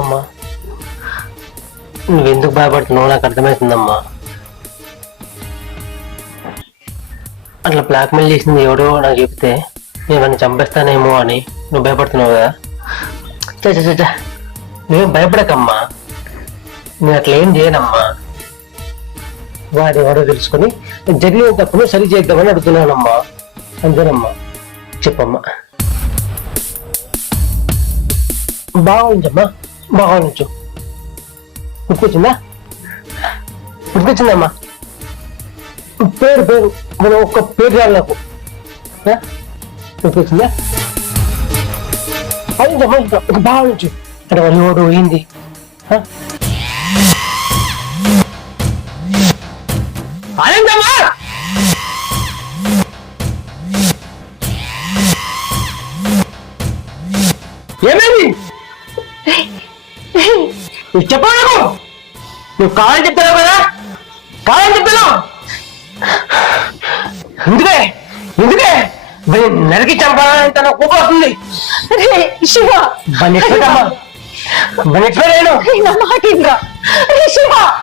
అమ్మా నువ్వెందుకు భయపడుతున్నావు నాకు అర్థమవుతుందమ్మా. అట్లా బ్లాక్మెయిల్ చేసింది ఎవడో నాకు చెప్తే నేను వాడిని చంపేస్తానేమో అని నువ్వు భయపడుతున్నావు కదా. చచ్చా నువ్వేం భయపడకమ్మా, నేను అట్లా ఏం చేయనమ్మా. వాడు ఎవడో తెలుసుకొని జరిగిన తప్పును సరి చేద్దామని అడుగుతున్నానమ్మా, అంతేనమ్మా. చెప్పమ్మా. బాగా ఉంచమ్మా, బాగా ఉంచు. గుర్తొచ్చిందా? గుర్తొచ్చిందమ్మా. పేరు పేరు మనం ఒక్క పేరు రాదు నాకు. గుర్తొచ్చిందా? అదించమ్మా, ఇంకా బాగా ఉంచు. అంటే వాడు ఎవడు ఏంది అదేంటమ్మా? ఏమైంది చెప్పు. నువ్వు కావాలని చెప్తావు కదా, కావాలని చెప్తాను. ఎందుకే ఎందుకే నరికి చంపాలని తన కోపం వస్తుంది. శివ బన్నెట్లేను నా మాట శివ.